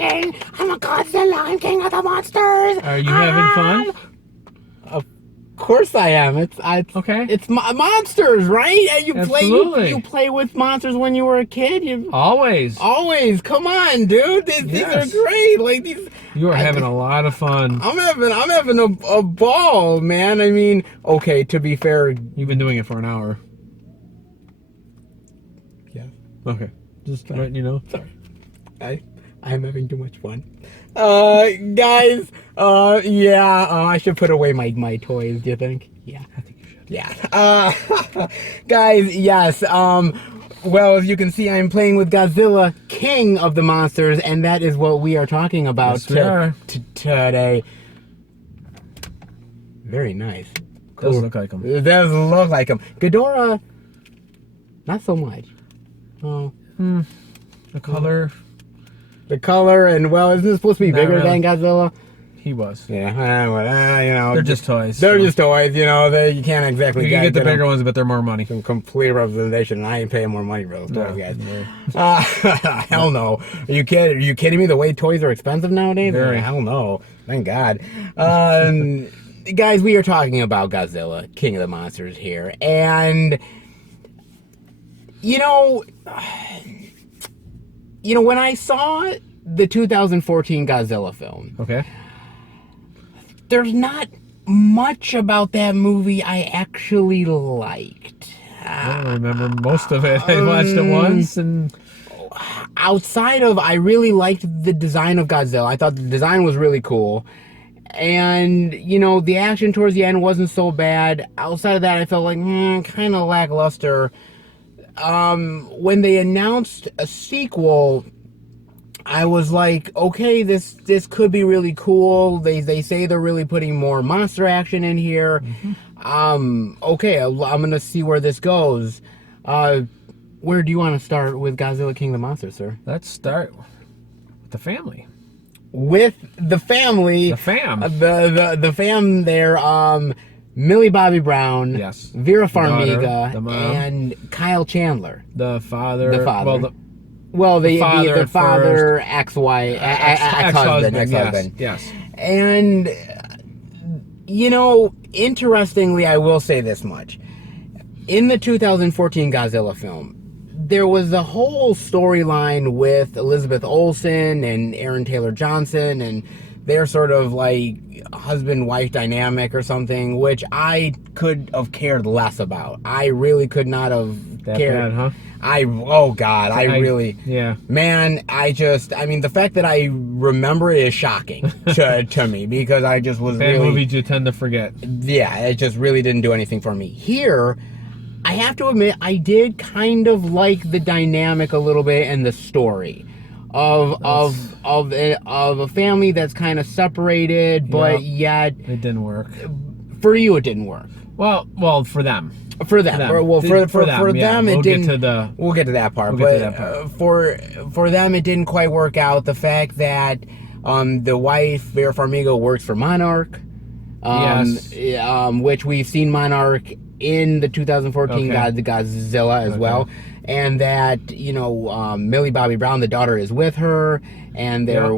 attacking. I'm a Godzilla. I'm king of the monsters. Are you having fun? Of course I am. It's okay. It's monsters, right? And Absolutely. you play with monsters when you were a kid. Always. Come on, dude. These are great. Like these. You are having a lot of fun. I'm having a ball, man. I mean, okay. To be fair, You've been doing it for an hour. yeah. Okay. Just letting you know. Sorry. I'm having too much fun. Guys, I should put away my toys, do you think? Yeah. I think you should. Yeah. Guys, yes, well, as you can see, I'm playing with Godzilla, king of the monsters, and that is what we are talking about today. Very nice. Cool. Does look like him. It does look like him. Ghidorah, not so much. Oh. The color. The color, and well, isn't this supposed to be Not bigger really. than Godzilla? He was. Yeah, well, you know. They're just toys. They're just toys, you know. You can't exactly You can get the bigger ones, but they're more money. Some complete representation, and I ain't paying more money for those toys, guys. No. Hell no. Are you kidding me? The way toys are expensive nowadays? Very. Hell no. Thank God. Guys, we are talking about Godzilla, king of the monsters here, and you know, when I saw the 2014 Godzilla film, Okay. there's not much about that movie I actually liked. I don't remember most of it. I watched it once, and Outside of, I really liked the design of Godzilla. I thought the design was really cool. And, the action towards the end wasn't so bad. Outside of that, I felt like, kind of lackluster. When they announced a sequel, I was like, okay, this could be really cool. They say they're really putting more monster action in here. Okay, I'm gonna see where this goes. Where do you want to start with Godzilla King of the Monsters, sir? let's start with the family. With the family. The fam. The fam there, Millie Bobby Brown, Yes. Vera The daughter, Farmiga, the mom. and Kyle Chandler. The father. The father. Well, The father father, ex-wife, ex-husband. Yes. And, interestingly, I will say this much. In the 2014 Godzilla film, there was a whole storyline with Elizabeth Olsen and Aaron Taylor Johnson, and their sort of like husband-wife dynamic or something, which I could have cared less about. I really could not have cared. Bad, huh? Oh God, I really, yeah. man, the fact that I remember it is shocking to me, because I just was Bad really, movies you tend to forget. yeah, it just really didn't do anything for me. Here, I have to admit, I did kind of like the dynamic a little bit and the story of a family that's kind of separated, but yet It didn't work. for you it didn't work. Well, for them. For them, For them, it didn't. We'll get to that part. For them, it didn't quite work out. The fact that the wife Vera Farmiga works for Monarch, which we've seen Monarch in the 2014 Godzilla as well, and that Millie Bobby Brown, the daughter, is with her, and they're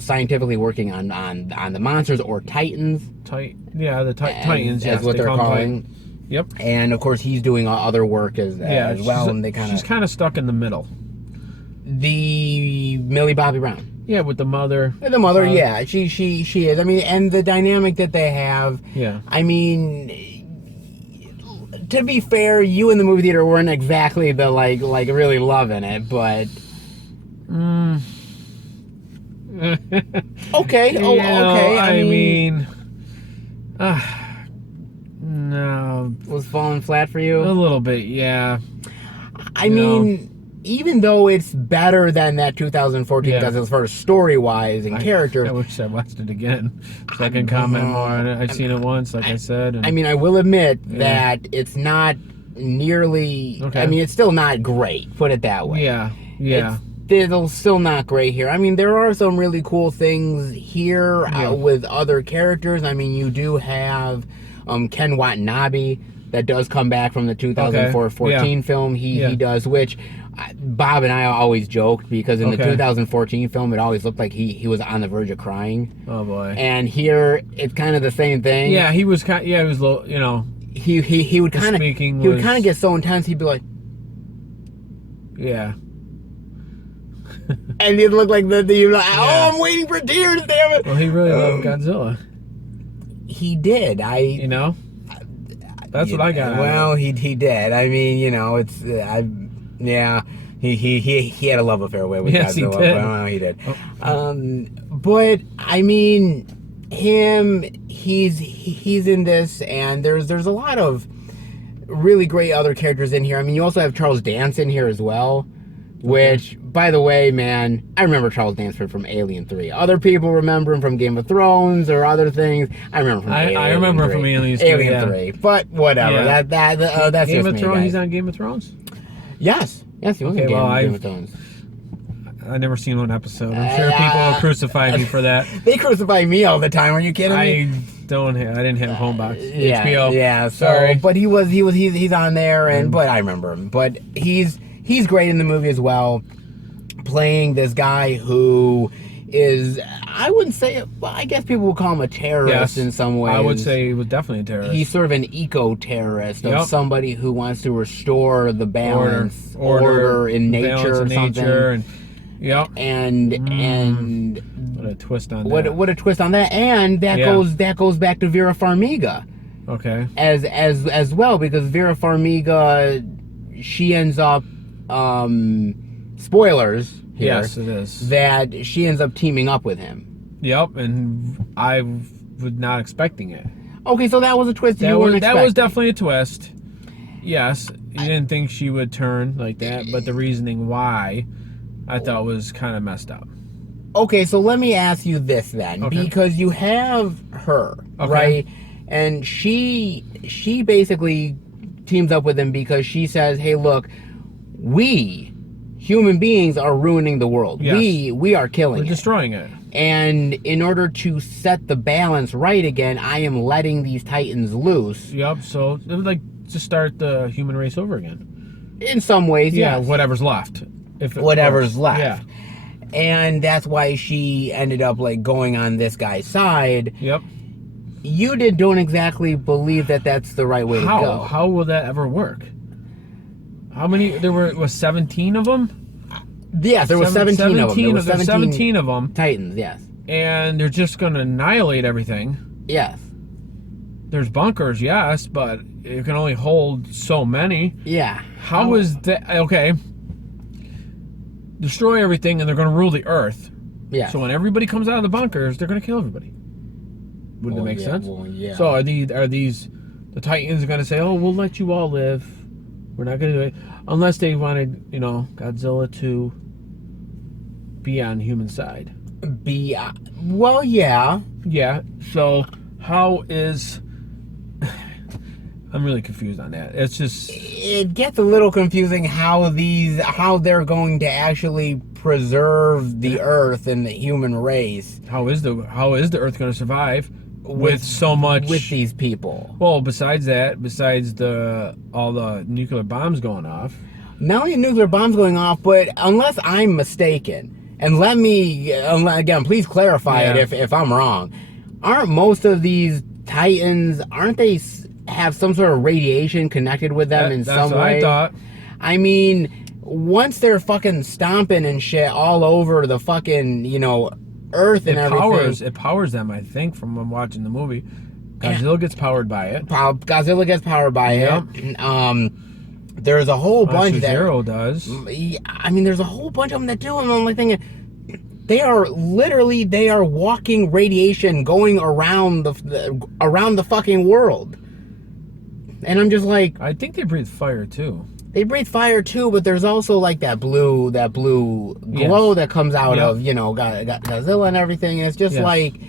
scientifically working on the monsters, or Titans. The Titans, as what they're calling. Yep. And of course, he's doing other work as well. And she's kind of stuck in the middle. The Millie Bobby Brown. Yeah, with the mother. The mother, yeah, she is. I mean, and the dynamic that they have. Yeah. I mean, to be fair, you in the movie theater weren't exactly the like really loving it, but. Okay. Okay. I mean. No. Was falling flat for you? A little bit, yeah. I mean, even though it's better than that 2014 Godzilla as far as story-wise and characters. I wish I watched it again, so I can comment more on it. I've seen it once, like I said. And, I mean, I will admit that it's not nearly... Okay. I mean, it's still not great, put it that way. Yeah. It's still not great here. I mean, there are some really cool things here with other characters. I mean, you do have Ken Watanabe that does come back from the 2014 film. He does, which Bob and I always joked because in the Okay. 2014 film, it always looked like he was on the verge of crying. Oh boy. And here, it's kind of the same thing. Yeah, he was kind. Yeah, he was low. He would kind of speaking he would was- kind of get so intense. He'd be like, Yeah. and it'd look like you're like, Yeah. oh, I'm waiting for tears, damn it. Well, he really loved Godzilla. He did. You know. That's what I got. Well, he did. I mean, it's yeah. He had a love affair with Yes, he Godzilla. did. Well, he did. Oh. But I mean, he's in this, and there's a lot of really great other characters in here. I mean, you also have Charles Dance in here as well, which, by the way, man, I remember Charles Dance from Alien 3. Other people remember him from Game of Thrones or other things. I remember from Alien I remember 3. from Aliens 3, Alien yeah. 3. But whatever. Yeah. That's Game just of me, Thrones. guys. He's on Game of Thrones. Yes, he was Okay, in Game, well, Game of Thrones. I never seen one episode. I'm sure people will crucify me for that. They crucify me all the time. Are you kidding me? I didn't have home box. Yeah, HBO. yeah. So, Sorry. but he's on there, and but I remember him. But he's great in the movie as well, playing this guy who is, I wouldn't say, well, I guess people would call him a terrorist in some ways. I would say he was definitely a terrorist. He's sort of an eco-terrorist of Yep. somebody who wants to restore the balance, order in balance nature or in something. nature, and And what a twist on what that. a twist on that, and that goes back to Vera Farmiga Okay. as well, because Vera Farmiga, she ends up spoilers here, Yes, it is. that she ends up teaming up with him. Yep, and I was not expecting it. Okay, so that was a twist That you weren't was expecting. definitely a twist. Yes, you didn't think she would turn like that, but the reasoning why I thought was kind of messed up. Okay, so let me ask you this then, Okay. because you have her, Okay. right? And she basically teams up with him because she says, "Hey, look, we human beings are ruining the world. Yes. We are killing We're it. destroying it. And in order to set the balance right again, I am letting these titans loose." Yep. So it was like to start the human race over again. In some ways, Yeah. yes. Whatever's left. If it Whatever's works. left. Yeah. And that's why she ended up like going on this guy's side. Yep. You don't exactly believe that that's the right way to go. How will that ever work? How many? There was 17 of them. Yes, there was 17 of them. There was 17 of them, titans, yes. and they're just going to annihilate everything. Yes. There's bunkers, yes, but it can only hold so many. Yeah. How is that? Okay. Destroy everything, and they're going to rule the earth. Yeah. So when everybody comes out of the bunkers, they're going to kill everybody. Wouldn't Well, it make yeah, sense? well, yeah. So are these the Titans are going to say, "Oh, we'll let you all live. We're not going to do it," unless they wanted, Godzilla to be on human side. Well, yeah. Yeah. So how is? I'm really confused on that. It's just It gets a little confusing how they're going to actually preserve the earth and the human race how is the Earth going to survive with so much with these people. Well, besides all the nuclear bombs going off. Not only nuclear bombs going off, but unless I'm mistaken, and let me again, please clarify it if I'm wrong. Aren't most of these titans, aren't they have some sort of radiation connected with them in some way? That's what I thought. I mean, once they're fucking stomping and shit all over the fucking, earth and everything. It powers them, I think, from when watching the movie. Godzilla gets powered by it. Godzilla gets powered by it. There's a whole bunch that Sub-Zero does. I mean, there's a whole bunch of them that do. And I'm like thinking, they are walking radiation going around the fucking world. And I'm just like, I think they breathe fire too. they breathe fire too, but there's also like that blue glow that comes out of Godzilla and everything. And it's just like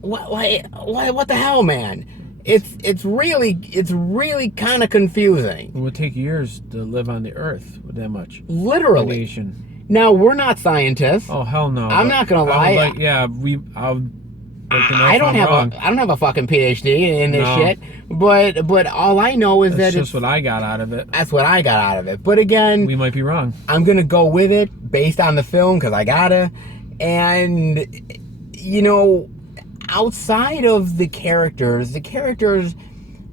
what the hell, man? It's really kind of confusing. It would take years to live on the Earth with that much Literally. radiation. Now, we're not scientists. Oh hell no! I'm not gonna lie. like to know if I'm wrong. I don't have a fucking PhD in this No. shit. But all I know is That's that just what I got out of it. that's what I got out of it. But again, We might be wrong. I'm gonna go with it based on the film because I gotta. And you know, outside of the characters,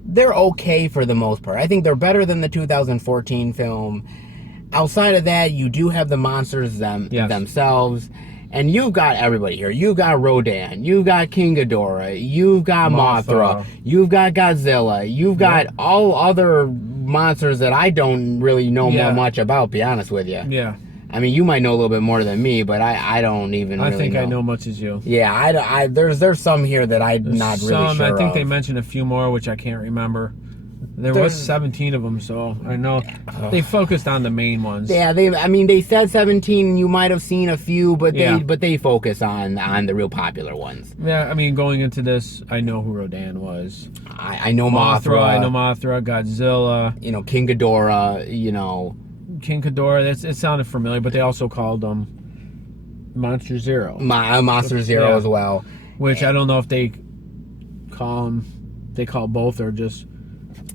they're okay for the most part. I think they're better than the 2014 film. Outside of that, you do have the monsters themselves. And you've got everybody here. You've got Rodan. You've got King Ghidorah. You've got Mothra. You've got Godzilla. You've got all other monsters that I don't really know much about, be honest with you. Yeah. I mean, you might know a little bit more than me, but I don't even really know. I think I know much as you. Yeah, there's some here that I'm not really sure I think of. they mentioned a few more, which I can't remember. There was 17 of them, so I know they focused on the main ones. Yeah, they said 17. You might have seen a few, but they focus on the real popular ones. Yeah, I mean, going into this, I know who Rodan was. I know Mothra. I know Mothra, Godzilla. You know, King Ghidorah. You know, King Ghidorah. It sounded familiar, but they also called him Monster Zero. Monster Zero as well. Which I don't know if they call him. They call both or just.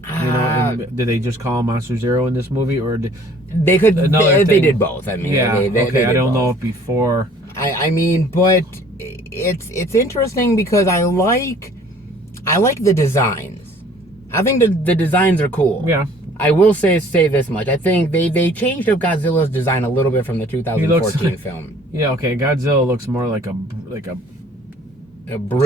You know, did they just call him Monster Zero in this movie, or did they did both? I mean, yeah. they I don't both. know if before. I mean, but it's interesting because I like the designs. I think the designs are cool. Yeah. I will say this much. I think they changed up Godzilla's design a little bit from the 2014 film. Yeah. Okay. Godzilla looks more like a brute,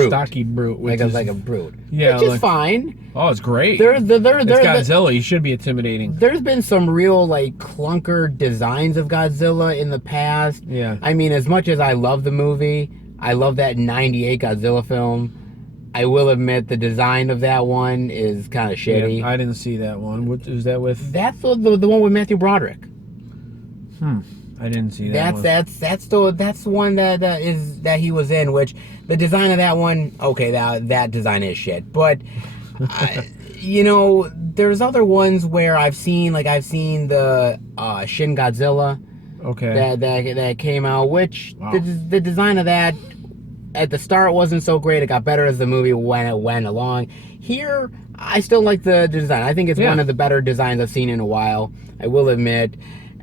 stocky brute, like a brute. Yeah, which is fine. Oh, it's great. It's Godzilla. He should be intimidating. There's been some real like clunker designs of Godzilla in the past. Yeah. I mean, as much as I love the movie, I love that '98 Godzilla film. I will admit the design of that one is kind of shitty. Yeah, I didn't see that one. What is that with? That's the one with Matthew Broderick. I didn't see that one. That's the one that he was in. Which the design of that one, okay, that design is shit. But you know, there's other ones where I've seen the Shin Godzilla. Okay. That came out, which the design of that at the start wasn't so great. It got better as the movie went along. Here, I still like the design. I think it's one of the better designs I've seen in a while. I will admit.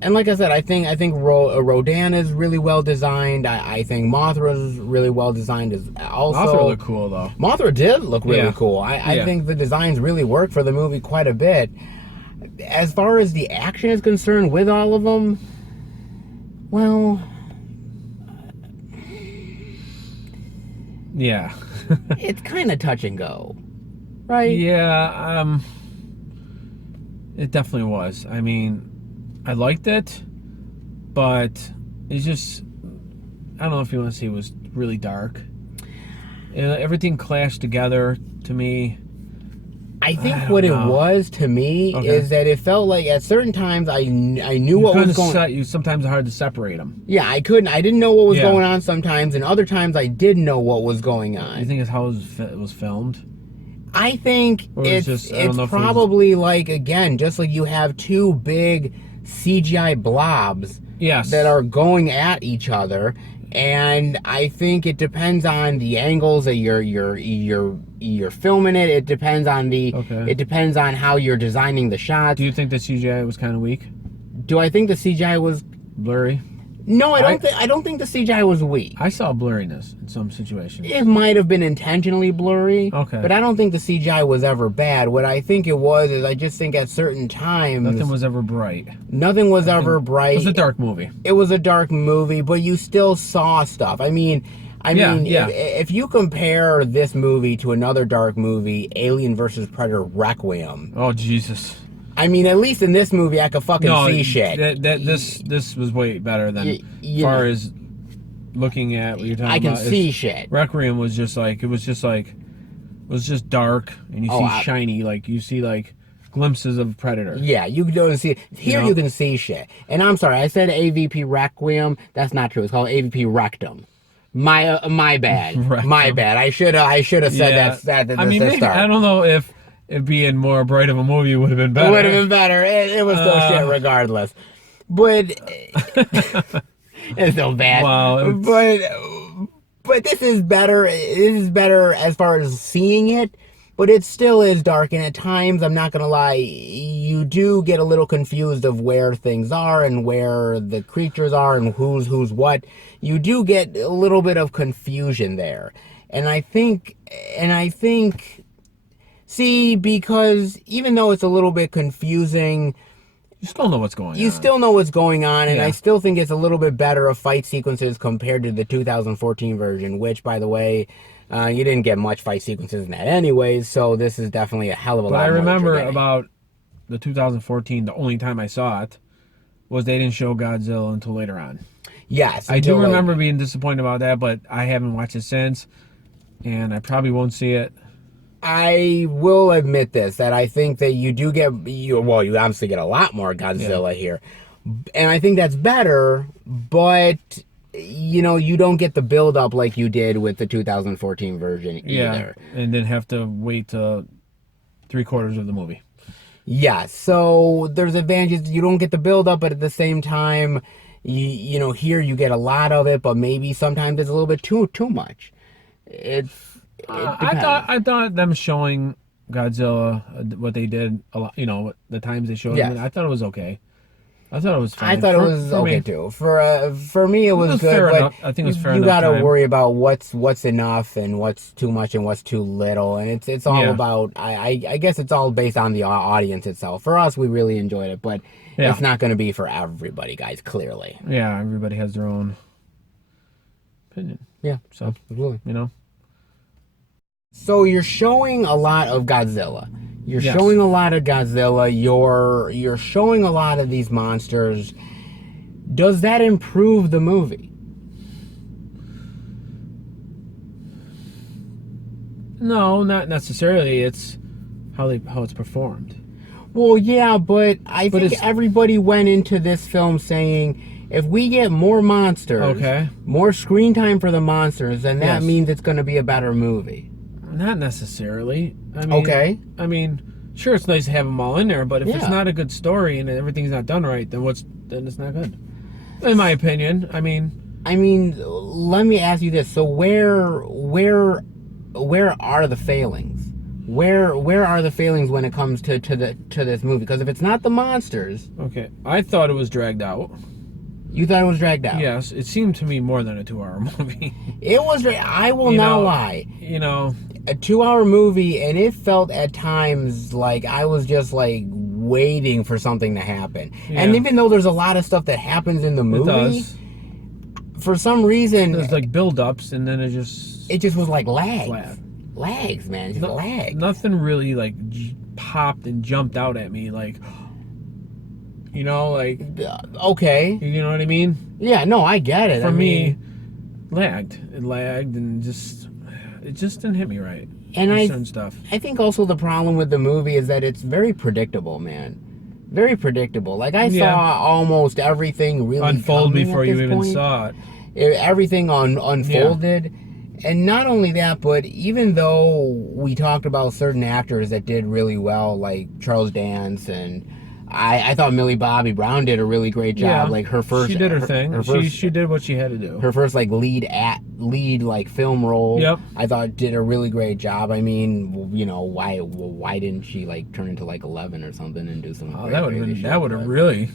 And like I said, I think Rodan is really well designed. I think Mothra is really well designed as also. Mothra looked cool though. Mothra did look really cool. I think the designs really work for the movie quite a bit. As far as the action is concerned with all of them, well, yeah. it's kind of touch and go, right? Yeah, it definitely was. I mean, I liked it, but it's just, I don't know if you want to say it was really dark. Everything clashed together to me. I think what it was to me is that it felt like at certain times I knew what was going on. Sometimes it's hard to separate them. Yeah, I didn't know what was going on sometimes, and other times I did know what was going on. You think it's how it was filmed? I think it's probably like, again, just like you have two big CGI blobs that are going at each other, and I think it depends on the angles that you're filming it. It depends on it depends on how you're designing the shots. Do you think the CGI was kind of weak? Do I think the CGI was blurry? No, I don't think the CGI was weak. I saw blurriness in some situations. It might have been intentionally blurry. Okay. But I don't think the CGI was ever bad. What I think it was is I just think at certain times nothing was ever bright. Nothing was ever bright. It was a dark movie. It was a dark movie, but you still saw stuff. I mean, if you compare this movie to another dark movie, Alien vs. Predator Requiem. Oh, Jesus. I mean, at least in this movie, I could fucking see shit. This was way better than as far as looking at what you're talking about. I can see shit. Requiem was just like, it was just dark, and you see shiny, like, you see, like, glimpses of Predator. Yeah, you don't see it. Here you can see shit. And I'm sorry, I said AVP Requiem. That's not true. It's called AVP Rectum. My bad. My bad. I should have said that. I mean, maybe, I don't know if it being more bright of a movie would have been better. It would have been better. It was still shit regardless. But it's so bad. Wow. But this is better. This is better as far as seeing it, but it still is dark. And at times, I'm not gonna lie, you do get a little confused of where things are and where the creatures are and who's what. You do get a little bit of confusion there, and I think, see, because even though it's a little bit confusing, You still know what's going on. you still know what's going on, and Yeah. I still think it's a little bit better of fight sequences compared to the 2014 version, which, by the way, you didn't get much fight sequences in that anyways, so this is definitely a hell of a But lot I more that you're remember getting. about the 2014, the only time I saw it was they didn't show Godzilla until later on. Yes. I do until, like, remember being disappointed about that, but I haven't watched it since, and I probably won't see it. I will admit this, that I think that you do get, you obviously get a lot more Godzilla here. And I think that's better, but, you don't get the build up like you did with the 2014 version Yeah, either. and then have to wait till 3/4 of the movie. Yeah, so there's advantages. You don't get the build up, but at the same time, here you get a lot of it, but maybe sometimes it's a little bit too much. It depends. I thought them showing Godzilla, what they did a lot, the times they showed Yes. him, I thought it was okay. I thought it was fine. I thought it was okay me. too. For me, it was good. fair But enough. I think it was fair you enough gotta time. worry about what's enough and what's too much and what's too little, and it's all Yeah. about. I guess it's all based on the audience itself. For us, we really enjoyed it, but Yeah. it's not going to be for everybody, guys. Clearly. Yeah, everybody has their own opinion. Yeah. So, Absolutely. So you're showing a lot of Godzilla. You're Yes. showing a lot of Godzilla. You're showing a lot of these monsters. Does that improve the movie? No, not necessarily. It's how it's performed. Well, yeah, but I But think it's- everybody went into this film saying, if we get more monsters, Okay. more screen time for the monsters, then that Yes. means it's going to be a better movie. Not necessarily. I mean, Okay. I mean, sure, it's nice to have them all in there, but if it's Yeah. not a good story and everything's not done right, then it's not good. In my opinion, I mean, Let me ask you this. So where are the failings? Where are the failings when it comes to this movie? Because if it's not the monsters, okay, I thought it was dragged out. you thought it was dragged out. Yes, it seemed to me more than a 2-hour movie. It was. I will not lie. A 2-hour movie, and it felt at times like I was just like waiting for something to happen. And Yeah. even though there's a lot of stuff that happens in the It movie, does. for some reason, There's like build-ups, and then it just was like lags. flat. Lags, man. Just lags. Nothing really like popped and jumped out at me, like, like, Okay. you know what I mean? Yeah, no, I get it. For I me, mean, it lagged, and it just didn't hit me right. And certain stuff. I think also the problem with the movie is that it's very predictable, man. Very predictable. Like I Yeah. saw almost everything really Unfold coming before at you this even point. saw it. Everything unfolded. And not only that, but even though we talked about certain actors that did really well, like Charles Dance, and I thought Millie Bobby Brown did a really great job. Yeah. Like her first, She did her thing. Her first, she did what she had to do. her first like lead like film role. Yep. I thought did a really great job. I mean, why didn't she like turn into like 11 or something and do some? That would have really.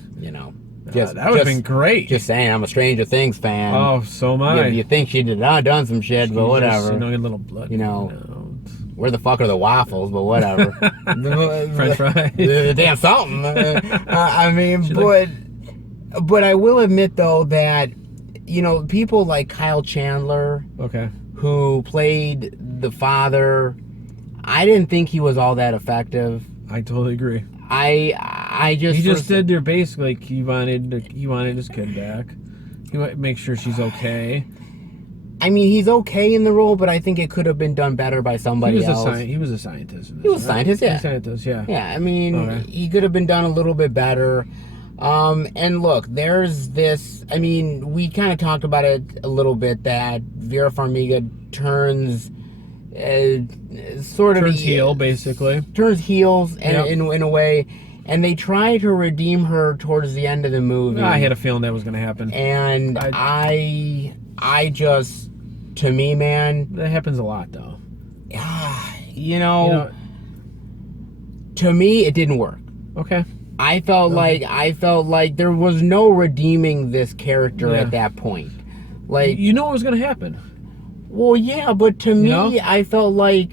Just that would have been great. Just saying, I'm a Stranger Things fan. Oh, so am I. You think she'd have done some shit, but whatever. Just, a little blood. Where the fuck are the waffles? But whatever. French fries. The damn something. I mean, but I will admit though that people like Kyle Chandler, Okay. who played the father, I didn't think he was all that effective. I totally agree. I just He just did their basic, like he wanted his kid back. He wanted to make sure she's okay. I mean, he's okay in the role, but I think it could have been done better by somebody else. He was a scientist. He was a scientist, yeah. He was a scientist, yeah. Yeah, I mean, Okay. he could have been done a little bit better. And look, there's this, I mean, we kind of talked about it a little bit, that Vera Farmiga turns heel, basically. Turns heels Yep. in a way, and they try to redeem her towards the end of the movie. I had a feeling that was going to happen. And I just, to me, man, That happens a lot, though. you know, to me, it didn't work. Okay. I felt like there was no redeeming this character Yeah. at that point. Like, You know what was going to happen. well, yeah, but to me, know? I felt like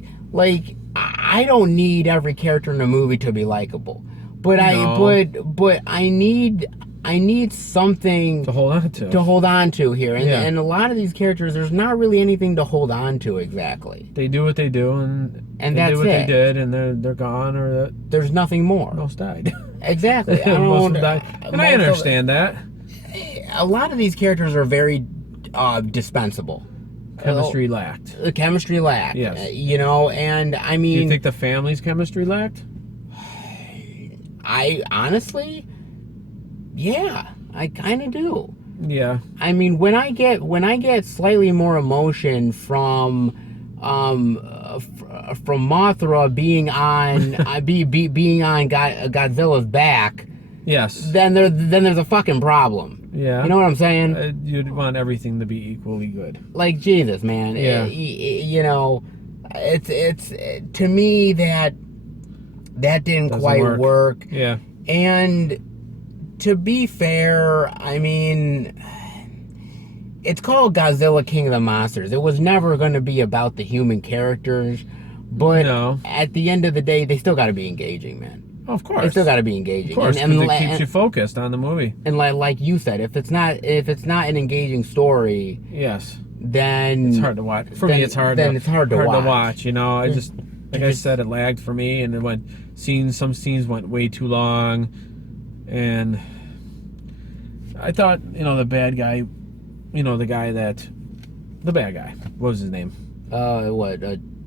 I don't need every character in a movie to be likable, but No. but I need something To hold on to. to hold on to here, and Yeah. and a lot of these characters, there's not really anything to hold on to exactly. They do what they do, and they that's did what they it. did, and they're gone, or There's nothing more. most died. Exactly. I Most of don't. them died. And I understand that. A lot of these characters are very dispensable. Chemistry lacked. The chemistry lacked. Yes. You know, and I Do mean, you think the family's chemistry lacked? I honestly, yeah, I kind of do. Yeah. I mean, when I get slightly more emotion from Mothra being on being on Godzilla's back, Yes. then there's a fucking problem. Yeah. You know what I'm saying? You'd want everything to be equally good. Like, Jesus, man. Yeah. You know, it's to me that didn't Doesn't quite work. Yeah. And to be fair, I mean, it's called Godzilla King of the Monsters. It was never going to be about the human characters, but No. at the end of the day, they still got to be engaging, man. Oh, of course. They still got to be engaging. Of course, and, because it keeps you focused on the movie. and like you said, if it's not an engaging story, Yes. then It's hard to watch. For me, it's hard. Then it's hard to watch. You know, I just like I said, it lagged for me, and it went. Some scenes went way too long, and I thought, the bad guy, the bad guy. What was his name?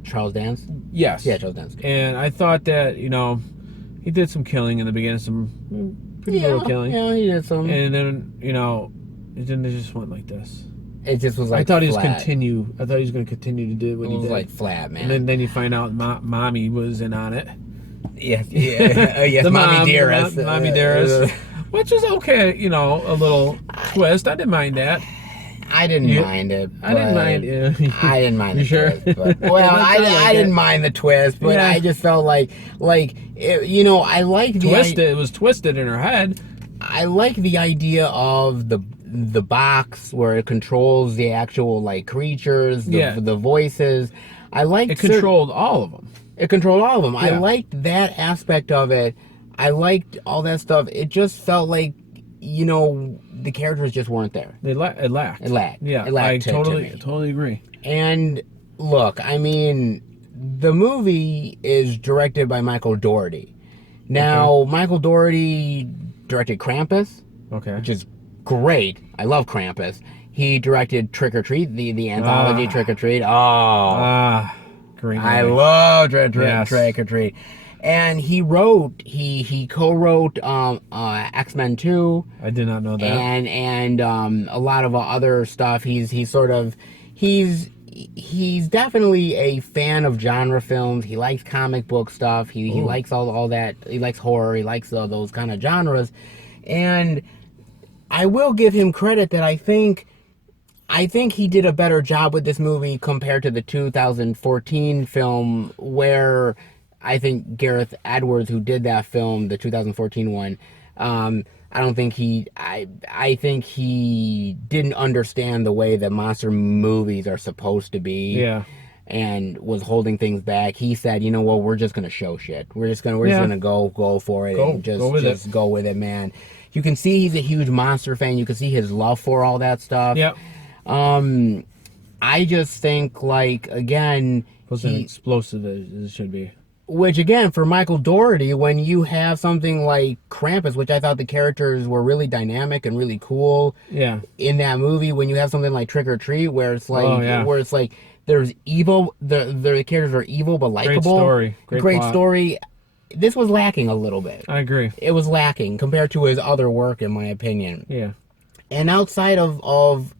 Charles Dance? Yes. Yeah, Charles Dance. And I thought that he did some killing in the beginning, some pretty little killing. Yeah, he did some. And then it just went like this. It just was like I thought he was flat. I thought he was going to continue to do what It he was did. like flat, man. And then you find out mommy was in on it. Yes, yes, The Mommy mom, Dearest. Mommy Dearest. Which was okay, a little twist. I didn't mind that. I didn't mind it. I didn't mind it. I didn't mind You the sure? twist. But, well, I didn't mind the twist, but Yeah. I just felt like I like the It was twisted in her head. I like the idea of the box where it controls the actual creatures, the voices. I like It controlled all of them. It controlled all of them. I Yeah. liked that aspect of it. I liked all that stuff. It just felt like, the characters just weren't there. It lacked. It lacked. Yeah, It lacked I to me. totally agree. And look, I mean, the movie is directed by Michael Dougherty. Now, Michael Dougherty directed Krampus, Okay. which is great. I love Krampus. He directed Trick or Treat, the anthology Trick or Treat. Oh, Great. I movie. love Yes. Trick or Treat. And he co-wrote X-Men 2 I did not know that. and a lot of other stuff. He's definitely a fan of genre films. He likes comic book stuff. He likes all that. He likes horror. He likes those kind of genres. And I will give him credit that I think he did a better job with this movie compared to the 2014 film, where I think Gareth Edwards, who did that film, the 2014 one, I think he didn't understand the way that monster movies are supposed to be. Yeah. And was holding things back. He said, "You know what? We're just gonna show shit. We're just gonna go for it and just go with it, man." You can see he's a huge monster fan. You can see his love for all that stuff. Yep. I just think, again, Wasn't explosive as it should be. which again, for Michael Dougherty, when you have something like Krampus, which I thought the characters were really dynamic and really cool Yeah. in that movie, when you have something like Trick or Treat, where it's like, there's evil, the characters are evil but likable. Great story. Great plot. story. This was lacking a little bit. I agree. It was lacking compared to his other work, in my opinion. Yeah. And outside of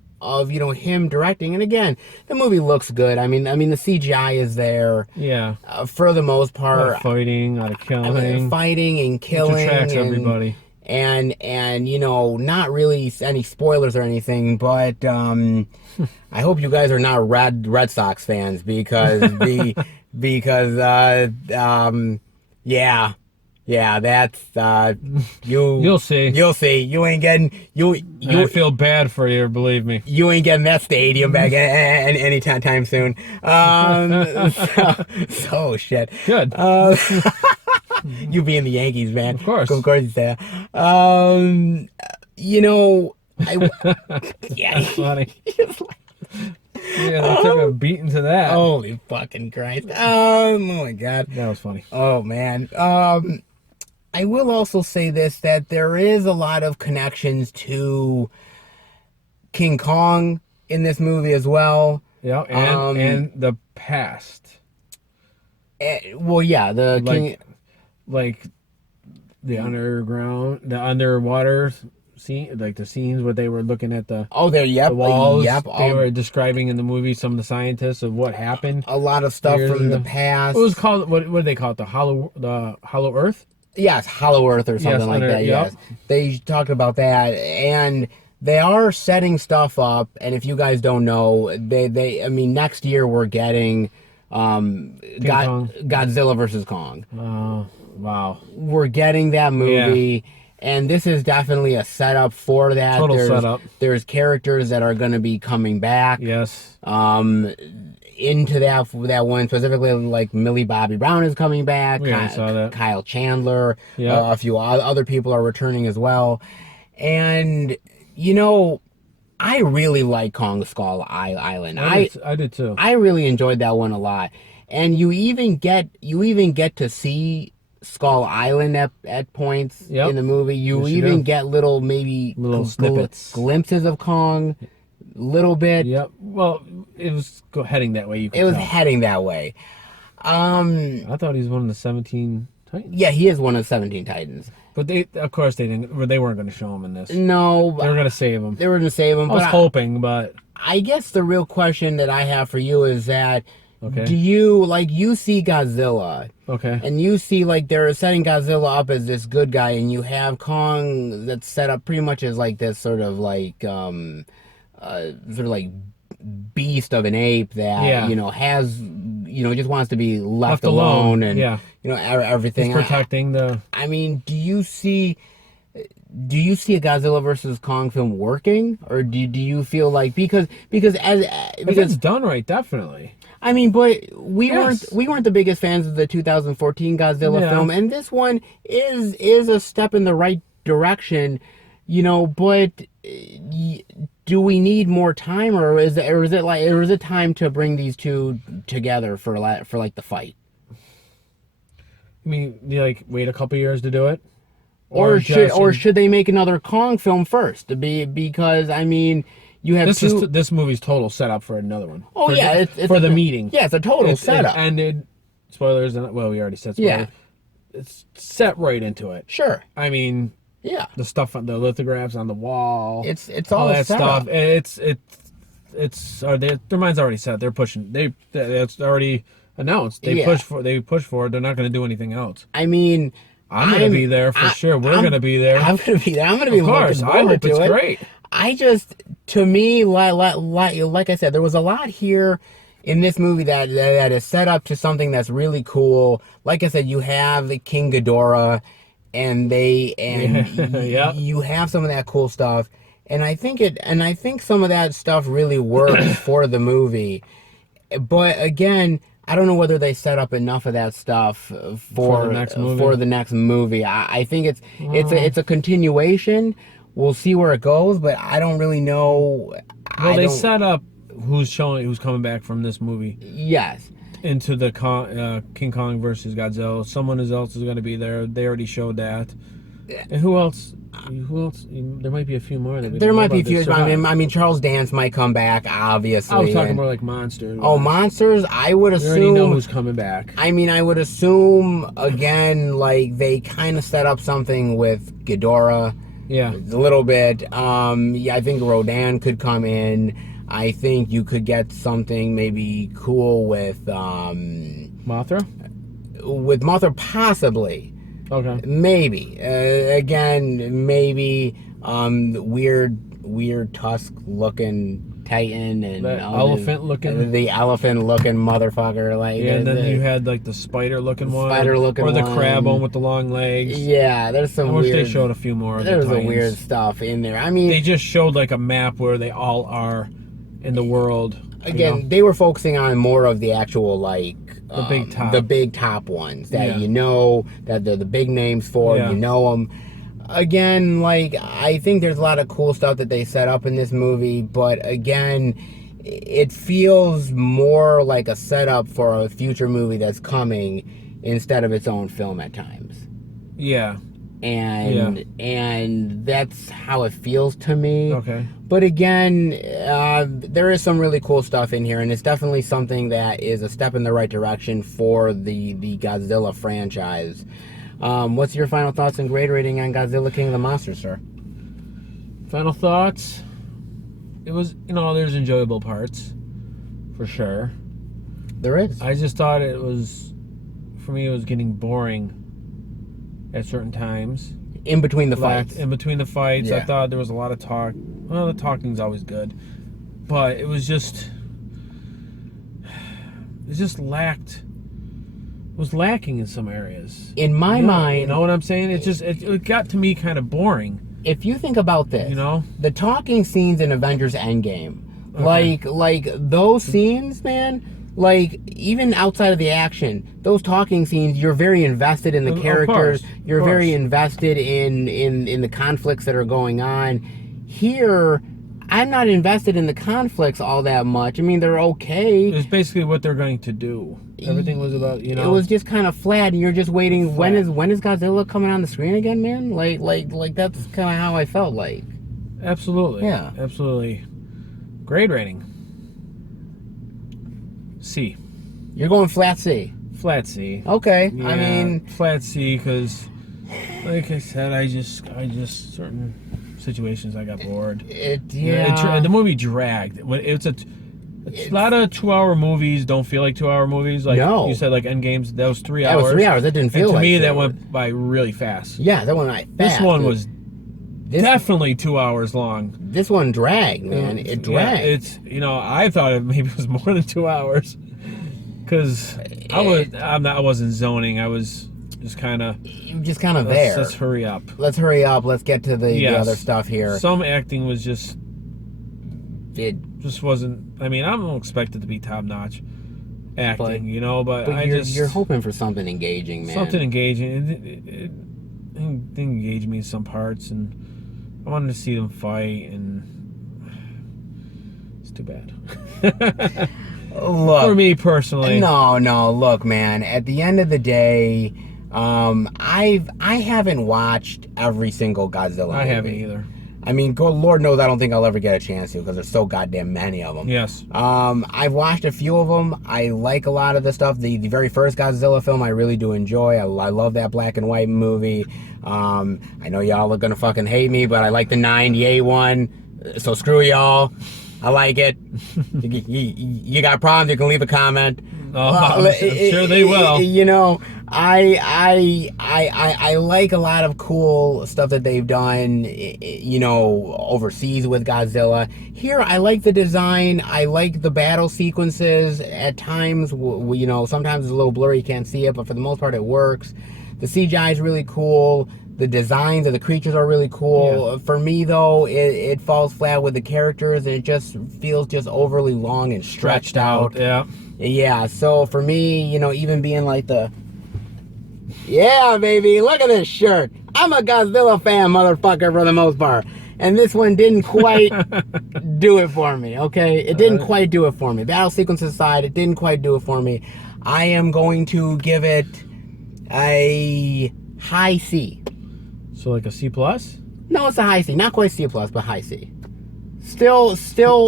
him directing, and again, the movie looks good. I mean the CGI is there. Yeah. For the most A lot part. of fighting, a lot of killing. Fighting and killing. Which attracts and, everybody. and you know, not really any spoilers or anything, but I hope you guys are not Red Sox fans because yeah. Yeah, that's You'll see. you'll see. You ain't getting I feel bad for you, believe me. you ain't getting that stadium back anytime soon. So shit. Good. You being the Yankees, man. Of course. Of course you say that. You know, yeah. That's funny. Yeah, they took a beating to that. Holy fucking Christ. Oh my God. That was funny. Oh man. I will also say this, that there is a lot of connections to King Kong in this movie as well. Yeah, and the past. Well, yeah, the King. Like the underground, the underwater scene, like the scenes where they were looking at the Oh, there, yep, the walls. yep. They were describing in the movie some of the scientists of what happened. A lot of stuff years from ago. the past. What was called? What did they call it? The Hollow Earth. Yes, Hollow Earth or something Yes, like that. yep. Yes, they talked about that, and they are setting stuff up. And if you guys don't know, I mean, next year we're getting Godzilla versus Kong. Oh, wow! We're getting that movie. And this is definitely a setup for that. Total setup. There's characters that are going to be coming back. Yes. Into that one specifically, like Millie Bobby Brown is coming back. Yeah, I saw that. Kyle Chandler. Yeah. A few other people are returning as well. And you know, I really like Kong Skull Island. I did too. I really enjoyed that one a lot. And you even get to see Skull Island at points in the movie. You even get little snippets, glimpses of Kong, little bit. Yep. Well, it was heading that way. It was heading that way. I thought he was one of the 17 Titans. Yeah, he is one of the 17 Titans. But of course, they didn't. They weren't going to show him in this. No, they were going to save him. They were going to save him. I was hoping, but I guess the real question that I have for you is that. Okay. Do you see Godzilla? Okay. And you see, like, they're setting Godzilla up as this good guy, and you have Kong that's set up pretty much as, like, this sort of, like, beast of an ape that, you know, has, you know, just wants to be left alone and, you know, everything. He's protecting the... I mean, do you see a Godzilla versus Kong film working? Or do you feel like, because if it's done right, definitely. I mean, but we weren't the biggest fans of the 2014 Godzilla film, and this one is a step in the right direction, you know. But do we need more time, or is it time to bring these two together for like the fight? I mean, you like wait a couple years to do it, or should they make another Kong film first? Because I mean. You have this movie's total setup for another one. Oh yeah, it's for the meeting. Yeah, it's a total setup. And spoilers. Well, we already said spoilers. Yeah, it's set right into it. Sure. I mean, yeah, the stuff on the lithographs on the wall. It's all that stuff. It's their mind's already set. They're pushing. It's already announced. They push for it. They're not going to do anything else. I mean. I'm going to be there for sure. We're going to be there. I'm going to be there. I'm going to be looking forward to it. I hope it's great. To me, like I said, there was a lot here in this movie that is set up to something that's really cool. Like I said, you have the King Ghidorah, and you have some of that cool stuff, and I think some of that stuff really works for the movie. But again, I don't know whether they set up enough of that stuff for the next movie. I think it's a continuation. We'll see where it goes, but I don't really know. Well, they set up who's coming back from this movie. Yes. Into the King Kong versus Godzilla. Someone else is going to be there. They already showed that. And who else? There might be a few more. There might be a few. I mean, Charles Dance might come back, obviously. I was talking more like monsters. Oh, monsters! I would assume. You already know who's coming back. I mean, I would assume again, like they kind of set up something with Ghidorah. Yeah, a little bit. I think Rodan could come in. I think you could get something maybe cool with Mothra. With Mothra, possibly. Okay. Maybe. Again, maybe weird tusk looking Titan and That all elephant looking. the elephant looking motherfucker, like Yeah, and then you had like the spider looking one, spider looking or the one. crab one with the long legs. Yeah, there's I some wish they weird. showed a few more of the There's a weird Titans. stuff in there. I mean, They just showed like a map where they all are in the world. again, they were focusing on more of the actual like The big top ones that Yeah. you know that they're the big names for. Yeah. You know them. Again, like I think there's a lot of cool stuff that they set up in this movie, but again, it feels more like a setup for a future movie that's coming instead of its own film at times. Yeah. And that's how it feels to me. Okay. But again, there is some really cool stuff in here, and it's definitely something that is a step in the right direction for the Godzilla franchise. What's your final thoughts and grade rating on Godzilla King of the Monsters, sir? Final thoughts. It was, there's enjoyable parts, for sure. There is. I just thought it was getting boring at certain times. In between the fights. In between the fights, Yeah. I thought there was a lot of talk. Well, the talking's always good, but it was just, lacking in some areas. In my mind, you know what I'm saying? It got to me kind of boring. if you think about this, the talking scenes in Avengers Endgame, Okay. like those scenes, man, like even outside of the action, those talking scenes, you're very invested in the Of characters. course, You're of very course. invested in the conflicts that are going on. Here, I'm not invested in the conflicts all that much. I mean, they're okay. It was basically what they're going to do. Everything was about, It was just kind of flat, and you're just waiting. When is Godzilla coming on the screen again, man? Like that's kind of how I felt like. Absolutely. Yeah. Absolutely. Grade rating. C. You're going flat C. Flat C. Okay. Yeah, I mean, flat C because, like I said, I just certain situations I got bored. The movie dragged. It's a lot of 2-hour movies don't feel like 2-hour movies. Like No. you said, like Endgame's, that was 3 That hours. was 3 hours. That didn't feel And to like me, it. that went by really fast. Yeah, that went like fast. This one was This- definitely 2 hours long. This one dragged, man. It dragged. Yeah, it's I thought it maybe was more than 2 hours because I wasn't zoning. I was just kind of just kind of there. Let's hurry up. Let's hurry up. Let's get to the Yes. other stuff here. Some acting was just It, wasn't. I mean, I don't expect it to be top notch acting, but but you're hoping for something engaging, man. something engaging. It didn't engage me in some parts, and I wanted to see them fight, and it's too bad. Look, For me personally. No, look, man. At the end of the day, I haven't watched every single Godzilla movie. I haven't either. I mean, Lord knows I don't think I'll ever get a chance to because there's so goddamn many of them. Yes. I've watched a few of them. I like a lot of the stuff. The very first Godzilla film I really do enjoy. I love that black and white movie. I know y'all are gonna fucking hate me, but I like the '98 one. So screw y'all. I like it. You got problems? You can leave a comment. I'm sure they will. I like a lot of cool stuff that they've done, overseas with Godzilla. Here, I like the design. I like the battle sequences. At times, sometimes it's a little blurry, you can't see it, but for the most part, it works. The CGI is really cool. The designs of the creatures are really cool. Yeah. For me, though, it falls flat with the characters, and it just feels just overly long and stretched out. Yeah. Yeah, so for me, even being like yeah, baby, look at this shirt. I'm a Godzilla fan, motherfucker, for the most part. And this one didn't quite do it for me, okay? It didn't quite do it for me. Battle sequences aside, it didn't quite do it for me. I am going to give it a high C. So like a C plus? No, it's a high C. Not quite C plus, but high C. Still,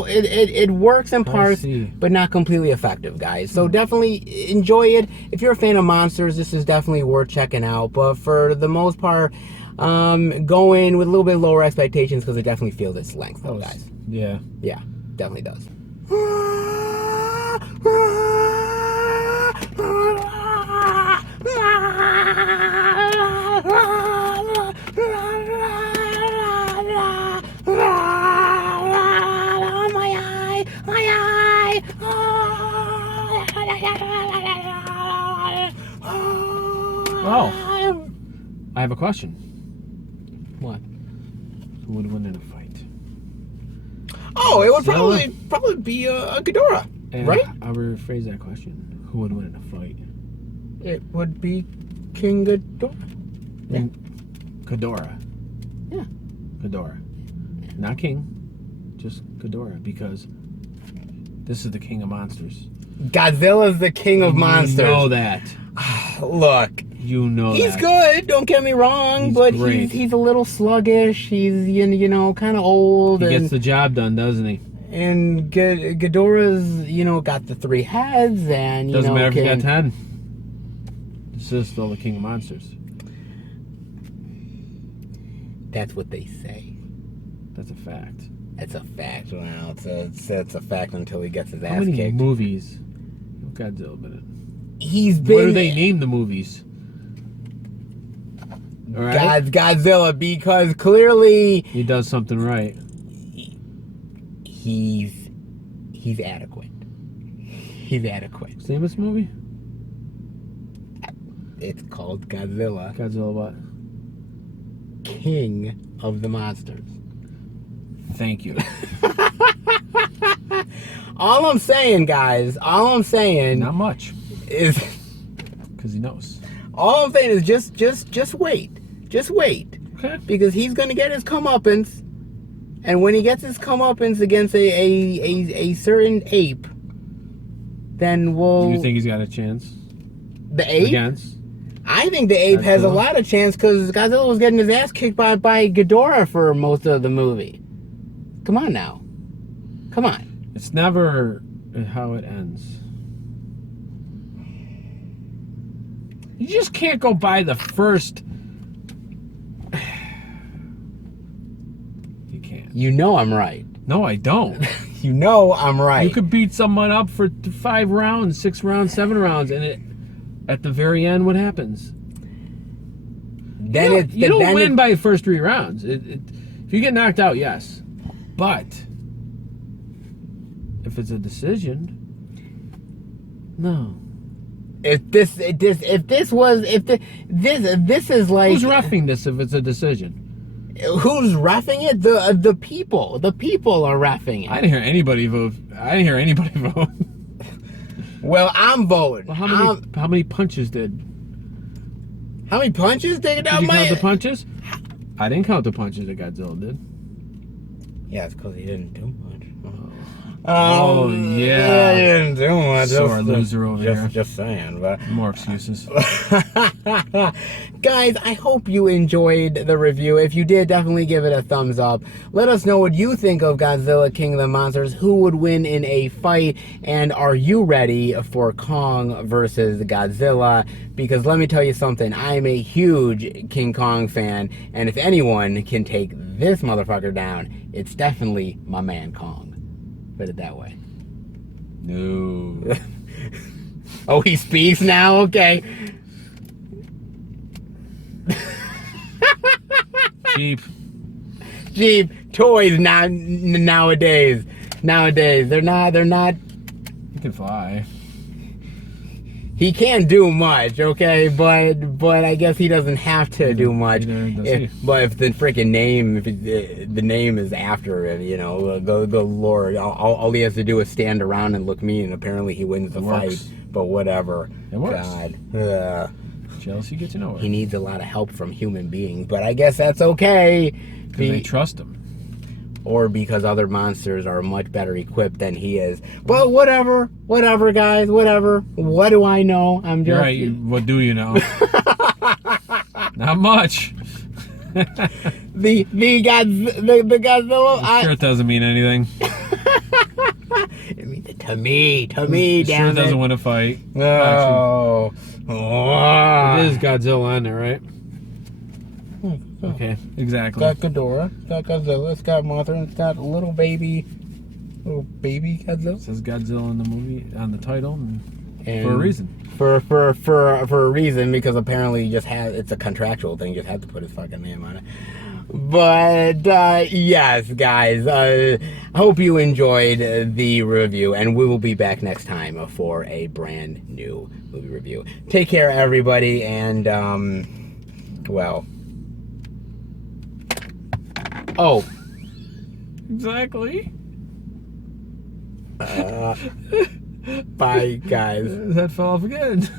it works in parts, but not completely effective, guys. So definitely enjoy it. If you're a fan of monsters, this is definitely worth checking out. But for the most part, going with a little bit lower expectations because it definitely feels its length, though, guys. Yeah. Yeah, definitely does. My eye! Oh, I have a question. What? Who would win in a fight? Oh, it would Godzilla? probably be a Ghidorah, And right? I'll rephrase that question. Who would win in a fight? It would be King Ghidorah. Yeah. Ghidorah. Yeah. Ghidorah. Not king, just Ghidorah, because this is the king of monsters. Godzilla's the king of monsters. You know that. Look, You know he's that. good. Don't get me wrong, He's but great. he's a little sluggish. He's kind of old, He and gets the job done, doesn't he? and Ghidorah's got the 3 heads, and Doesn't matter if he can, got 10. This is still the king of monsters. That's what they say. That's a fact. It's a fact. Well, it's a fact until he gets his How ass many kicked. movies have Godzilla been in? He's been. What do they name the movies? All right? Godzilla, because clearly He does something right. he's adequate. He's adequate. What's the name of this movie? It's called Godzilla, Godzilla what? King of the Monsters. Thank you. All I'm saying, guys, Not much, is because he knows. just wait. Just wait. Okay. Because he's gonna get his comeuppance, and when he gets his comeuppance against a certain ape, then we'll. You think he's got a chance the ape? against? I think the ape has a Godzilla? lot of chance because Godzilla was getting his ass kicked by Ghidorah for most of the movie. Come on now. Come on. It's never how it ends. You just can't go by the first. You can't. You know I'm right. No, I don't. You know I'm right. You could beat someone up for 5 rounds, 6 rounds, 7 rounds, and at the very end, what happens? Then You don't win by the first 3 rounds. If you get knocked out, yes. But if it's a decision, no. This is like Who's roughing this if it's a decision? Who's roughing it? The people. The people are roughing it. I didn't hear anybody vote. Well, I'm voting. Well, how many punches did? How many punches did Did you count the punches? I didn't count the punches that Godzilla did. Yeah, it's because he didn't do much. Oh, yeah. He didn't do much. Sore loser over here. Just saying, but More excuses. guys, I hope you enjoyed the review. If you did, definitely give it a thumbs up. Let us know what you think of Godzilla King of the Monsters. Who would win in a fight? And are you ready for Kong versus Godzilla? Because let me tell you something, I'm a huge King Kong fan, and if anyone can take this motherfucker down, it's definitely my man Kong. Put it that way. No. Oh, he speaks now? Okay. Cheap. Toys nowadays. They're not. You can fly. He can't do much, okay, but I guess he doesn't have to do much. But if the freaking name, the name is after him, the Lord, all he has to do is stand around and look mean, and apparently he wins the fight. But whatever. It works. God. Jealousy gets you nowhere. He needs a lot of help from human beings, but I guess that's okay. Because they trust him. Or because other monsters are much better equipped than he is. But whatever, guys, whatever. What do I know? I'm just... You're right. What do you know? Not much. the Godzilla. Sure, it doesn't mean anything. I mean, to me, It sure doesn't win a fight. No. It is Godzilla on there, right? Okay, exactly. It's got Ghidorah, it's got Godzilla, it's got Mothra, it's got little baby Godzilla. It says Godzilla in the movie on the title, and And for a reason. For a reason, because apparently it's a contractual thing. You just have to put his fucking name on it. But yes, guys, I hope you enjoyed the review, and we will be back next time for a brand new movie review. Take care, everybody, and well, oh, Exactly. bye, guys. That fell off again.